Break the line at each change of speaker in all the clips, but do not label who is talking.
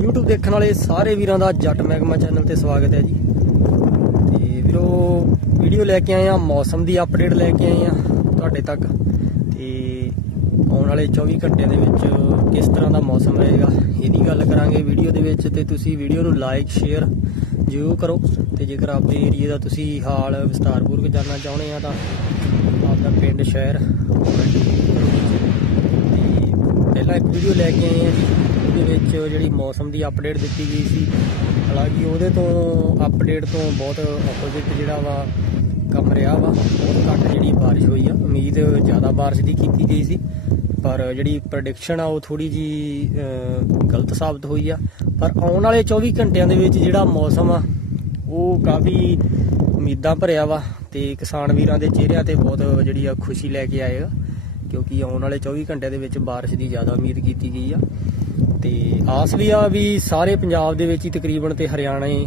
YouTube ਦੇਖਣ ਵਾਲੇ ਸਾਰੇ ਵੀਰਾਂ ਦਾ ਜੱਟ ਮਹਿਕਮਾ ਚੈਨਲ ਤੇ ਸਵਾਗਤ ਹੈ ਜੀ। ਤੇ ਵੀਰੋ, ਵੀਡੀਓ ਲੈ ਕੇ ਆਏ ਆ ਮੌਸਮ ਦੀ ਅਪਡੇਟ ਲੈ ਕੇ ਆਏ ਆ ਤੁਹਾਡੇ ਤੱਕ। ਤੇ ਆਉਣ ਵਾਲੇ 24 ਘੰਟਿਆਂ ਦੇ ਵਿੱਚ ਕਿਸ ਤਰ੍ਹਾਂ ਦਾ ਮੌਸਮ ਰਹੇਗਾ, ਇਹਦੀ ਗੱਲ ਕਰਾਂਗੇ ਵੀਡੀਓ ਦੇ ਵਿੱਚ। ਤੇ ਤੁਸੀਂ ਵੀਡੀਓ ਨੂੰ ਲਾਈਕ ਸ਼ੇਅਰ ਜ਼ਰੂਰ ਕਰੋ। ਤੇ ਜੇਕਰ ਆਪਦੇ ਏਰੀਆ ਦਾ ਤੁਸੀਂ ਹਾਲ ਵਿਸਤਾਰਪੂਰਵਕ ਜਾਣਨਾ ਚਾਹੁੰਦੇ ਆ, ਤਾਂ ਆਪਦਾ ਪਿੰਡ, ਸ਼ਹਿਰ, ਤੇ ਪਹਿਲਾਂ ਇੱਕ ਵੀਡੀਓ ਲੈ ਕੇ ਆਏ ਆ ਜੀ। ਦੇ ਵਿੱਚ ਜਿਹੜੀ ਮੌਸਮ ਦੀ ਅਪਡੇਟ ਦਿੱਤੀ ਗਈ ਸੀ। ਹਾਲਾਂਕਿ ਉਹਦੇ ਤੋਂ ਅਪਡੇਟ ਤੋਂ ਬਹੁਤ ਆਪੋਜ਼ਿਟ ਜਿਹੜਾ ਵਾ ਕੰਮ ਰਿਹਾ ਵਾ। ਬਹੁਤ ਘੱਟ ਜਿਹੜੀ ਬਾਰਿਸ਼ ਹੋਈ ਆ। ਉਮੀਦ ਜ਼ਿਆਦਾ ਬਾਰਿਸ਼ ਦੀ ਕੀਤੀ ਗਈ ਸੀ। ਪਰ ਜਿਹੜੀ ਪ੍ਰੈਡਿਕਸ਼ਨ ਆ, ਉਹ ਥੋੜੀ ਜੀ ਗਲਤ ਸਾਬਤ ਹੋਈ ਆ। ਪਰ ਆਉਣ ਵਾਲੇ 24 ਘੰਟਿਆਂ ਦੇ ਵਿੱਚ ਜਿਹੜਾ ਮੌਸਮ ਆ, ਉਹ ਕਾਫੀ ਉਮੀਦਾਂ ਭਰਿਆ ਵਾ ਤੇ ਕਿਸਾਨ ਵੀਰਾਂ ਦੇ ਚਿਹਰਿਆਂ ਤੇ ਬਹੁਤ ਜਿਹੜੀ ਆ ਖੁਸ਼ੀ ਲੈ ਕੇ ਆਏਗਾ ਕਿਉਂਕਿ ਆਉਣ ਵਾਲੇ 24 ਘੰਟਿਆਂ ਦੇ ਵਿੱਚ ਬਾਰਿਸ਼ ਦੀ ਜ਼ਿਆਦਾ ਉਮੀਦ ਕੀਤੀ ਗਈ ਆ। ਤੇ ਆਸ ਵੀ ਆ ਵੀ ਸਾਰੇ ਪੰਜਾਬ ਦੇ ਵਿੱਚ ਹੀ ਤਕਰੀਬਨ ਤੇ ਹਰਿਆਣੇ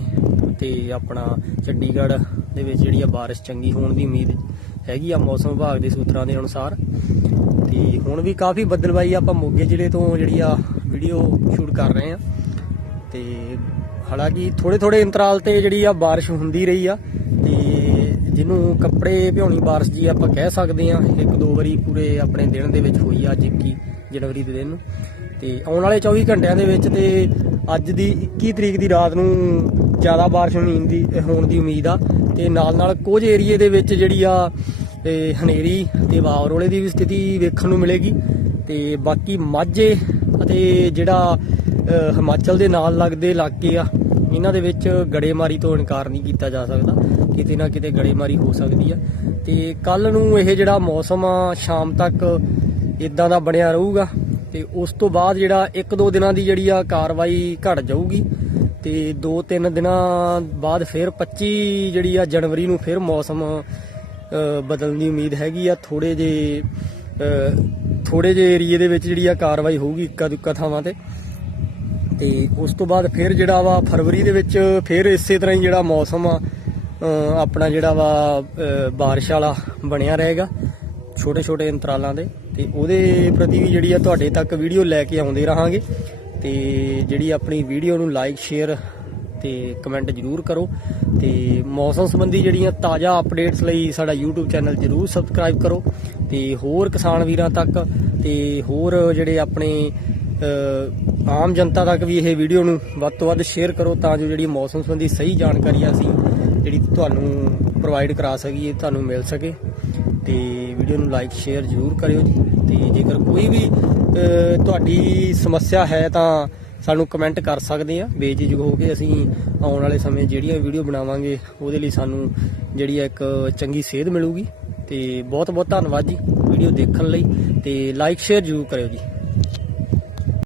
ਤੇ ਆਪਣਾ ਚੰਡੀਗੜ੍ਹ ਦੇ ਵਿੱਚ ਜਿਹੜੀ ਆ ਬਾਰਿਸ਼ ਚੰਗੀ ਹੋਣ ਦੀ ਉਮੀਦ ਹੈਗੀ ਆ ਮੌਸਮ ਵਿਭਾਗ ਦੇ ਸੂਤਰਾਂ ਦੇ ਅਨੁਸਾਰ। ਤੇ ਹੁਣ ਵੀ ਕਾਫੀ ਬੱਦਲਬਾਈ ਆਪਾਂ ਮੋਗੇ ਜ਼ਿਲ੍ਹੇ ਤੋਂ ਜਿਹੜੀ ਆ ਵੀਡੀਓ ਸ਼ੂਟ ਕਰ ਰਹੇ ਆ। ਤੇ ਹਾਲਾਂਕਿ ਥੋੜੇ ਥੋੜੇ ਇੰਤਰਾਲ ਤੇ ਜਿਹੜੀ ਆ ਬਾਰਿਸ਼ ਹੁੰਦੀ ਰਹੀ ਆ। ਤੇ ਜਿਹਨੂੰ ਕੱਪੜੇ ਭਿਉਣੀ ਬਾਰਿਸ਼ ਜੀ ਆਪਾਂ ਕਹਿ ਸਕਦੇ ਆ ਇੱਕ ਦੋ ਵਾਰੀ ਪੂਰੇ ਆਪਣੇ ਦਿਨ ਦੇ ਵਿੱਚ ਹੋਈ ਆ ਅੱਜ 21 ਜਨਵਰੀ ਦੇ ਦਿਨ। ਨੂੰ ਤੇ ਆਉਣ ਵਾਲੇ 24 ਘੰਟਿਆਂ ਦੇ ਵਿੱਚ ਤੇ ਅੱਜ ਦੀ 21 ਤਰੀਕ ਦੀ ਰਾਤ ਨੂੰ ਜ਼ਿਆਦਾ ਬਾਰਿਸ਼ ਹੋਣ ਦੀ ਹੋਣ ਦੀ ਉਮੀਦ ਆ। ਤੇ ਨਾਲ ਨਾਲ ਕੁਝ ਏਰੀਏ ਦੇ ਵਿੱਚ ਜਿਹੜੀ ਆ, ਤੇ ਹਨੇਰੀ ਤੇ ਵਾਵਰੋਲੇ ਦੀ ਵੀ ਸਥਿਤੀ ਵੇਖਣ ਨੂੰ ਮਿਲੇਗੀ। ਤੇ ਬਾਕੀ ਮਾਝੇ ਅਤੇ ਜਿਹੜਾ ਹਿਮਾਚਲ ਦੇ ਨਾਲ ਲੱਗਦੇ ਇਲਾਕੇ ਆ, ਇਹਨਾਂ ਦੇ ਵਿੱਚ ਗੜੇਮਾਰੀ ਤੋਂ ਇਨਕਾਰ ਨਹੀਂ ਕੀਤਾ ਜਾ ਸਕਦਾ। ਕਿਤੇ ਨਾ ਕਿਤੇ ਗੜੇਮਾਰੀ ਹੋ ਸਕਦੀ ਆ। ਤੇ ਕੱਲ ਨੂੰ ਇਹ ਜਿਹੜਾ ਮੌਸਮ ਆ, ਸ਼ਾਮ ਤੱਕ ਇਦਾਂ ਦਾ ਬਣਿਆ ਰਹੂਗਾ। ਤੇ ਉਸ ਤੋਂ ਬਾਅਦ ਜਿਹੜਾ ਇੱਕ ਦੋ ਦਿਨਾਂ ਦੀ ਜਿਹੜੀ ਆ ਕਾਰਵਾਈ ਘਟ ਜਾਊਗੀ ਤੇ 2-3 ਦਿਨਾਂ ਬਾਅਦ ਫਿਰ 25 ਜਿਹੜੀ ਆ ਜਨਵਰੀ ਨੂੰ ਫਿਰ ਮੌਸਮ ਬਦਲਣ ਦੀ ਉਮੀਦ ਹੈਗੀ ਆ। ਥੋੜੇ ਜੇ ਥੋੜੇ ਜੇ ਏਰੀਏ ਦੇ ਵਿੱਚ ਜਿਹੜੀ ਆ ਕਾਰਵਾਈ ਹੋਊਗੀ ਇੱਕਾ ਦੁੱਕਾ ਥਾਵਾਂ ਤੇ। ਤੇ ਉਸ ਤੋਂ ਬਾਅਦ ਫਿਰ ਜਿਹੜਾ ਵਾ ਫਰਵਰੀ ਦੇ ਵਿੱਚ ਫਿਰ ਇਸੇ ਤਰ੍ਹਾਂ ਹੀ ਜਿਹੜਾ ਮੌਸਮ ਆ ਆਪਣਾ ਜਿਹੜਾ ਵਾ ਅ, ਬਾਰਿਸ਼ ਵਾਲਾ ਬਣਿਆ ਰਹੇਗਾ। ਛੋਟੇ ਛੋਟੇ ਅੰਤਰਾਲਾਂ ਦੇ ਤੇ ਉਹਦੇ ਪ੍ਰਤੀ ਵੀ ਜਿਹੜੀ ਆ ਤੁਹਾਡੇ ਤੱਕ ਵੀਡੀਓ ਲੈ ਕੇ ਆਉਂਦੇ ਰਹਾਂਗੇ। ਤੇ ਜਿਹੜੀ ਆਪਣੀ ਵੀਡੀਓ ਨੂੰ ਲਾਈਕ ਸ਼ੇਅਰ ਤੇ ਕਮੈਂਟ ਜਰੂਰ ਕਰੋ। ਤੇ ਮੌਸਮ ਸੰਬੰਧੀ ਜਿਹੜੀਆਂ ਤਾਜ਼ਾ ਅਪਡੇਟਸ ਲਈ ਸਾਡਾ YouTube ਚੈਨਲ ਜਰੂਰ ਸਬਸਕ੍ਰਾਈਬ ਕਰੋ। ਤੇ ਹੋਰ ਕਿਸਾਨ ਵੀਰਾਂ ਤੱਕ ਤੇ ਹੋਰ ਜਿਹੜੇ ਆਪਣੇ ਆਮ ਜਨਤਾ ਤੱਕ ਵੀ ਇਹ ਵੀਡੀਓ ਨੂੰ ਵੱਧ ਤੋਂ ਵੱਧ ਸ਼ੇਅਰ ਕਰੋ ਤਾਂ ਜੋ ਜਿਹੜੀ ਮੌਸਮ ਸੰਬੰਧੀ ਸਹੀ ਜਾਣਕਾਰੀ ਅਸੀਂ ਜਿਹੜੀ ਤੁਹਾਨੂੰ ਪ੍ਰੋਵਾਈਡ ਕਰਾ ਸਕੀਏ ਤੁਹਾਨੂੰ ਮਿਲ ਸਕੇ। ਤੇ ਵੀਡੀਓ ਨੂੰ ਲਾਈਕ ਸ਼ੇਅਰ ਜ਼ਰੂਰ ਕਰਿਓ ਜੀ। ਤੇ ਜੇਕਰ ਕੋਈ ਵੀ ਤੁਹਾਡੀ ਸਮੱਸਿਆ ਹੈ ਤਾਂ ਸਾਨੂੰ ਕਮੈਂਟ ਕਰ ਸਕਦੇ ਆ। ਬੇਝਿਜਕ ਹੋ ਕੇ ਅਸੀਂ ਆਉਣ ਵਾਲੇ ਸਮੇਂ ਜਿਹੜੀਆਂ ਵੀਡੀਓ ਬਣਾਵਾਂਗੇ, ਉਹਦੇ ਲਈ ਸਾਨੂੰ ਜਿਹੜੀ ਆ ਇੱਕ ਚੰਗੀ ਸੇਧ ਮਿਲੂਗੀ। ਤੇ ਬਹੁਤ ਬਹੁਤ ਧੰਨਵਾਦ ਜੀ ਵੀਡੀਓ ਦੇਖਣ ਲਈ। ਤੇ ਲਾਈਕ ਸ਼ੇਅਰ ਜ਼ਰੂਰ ਕਰਿਓ ਜੀ।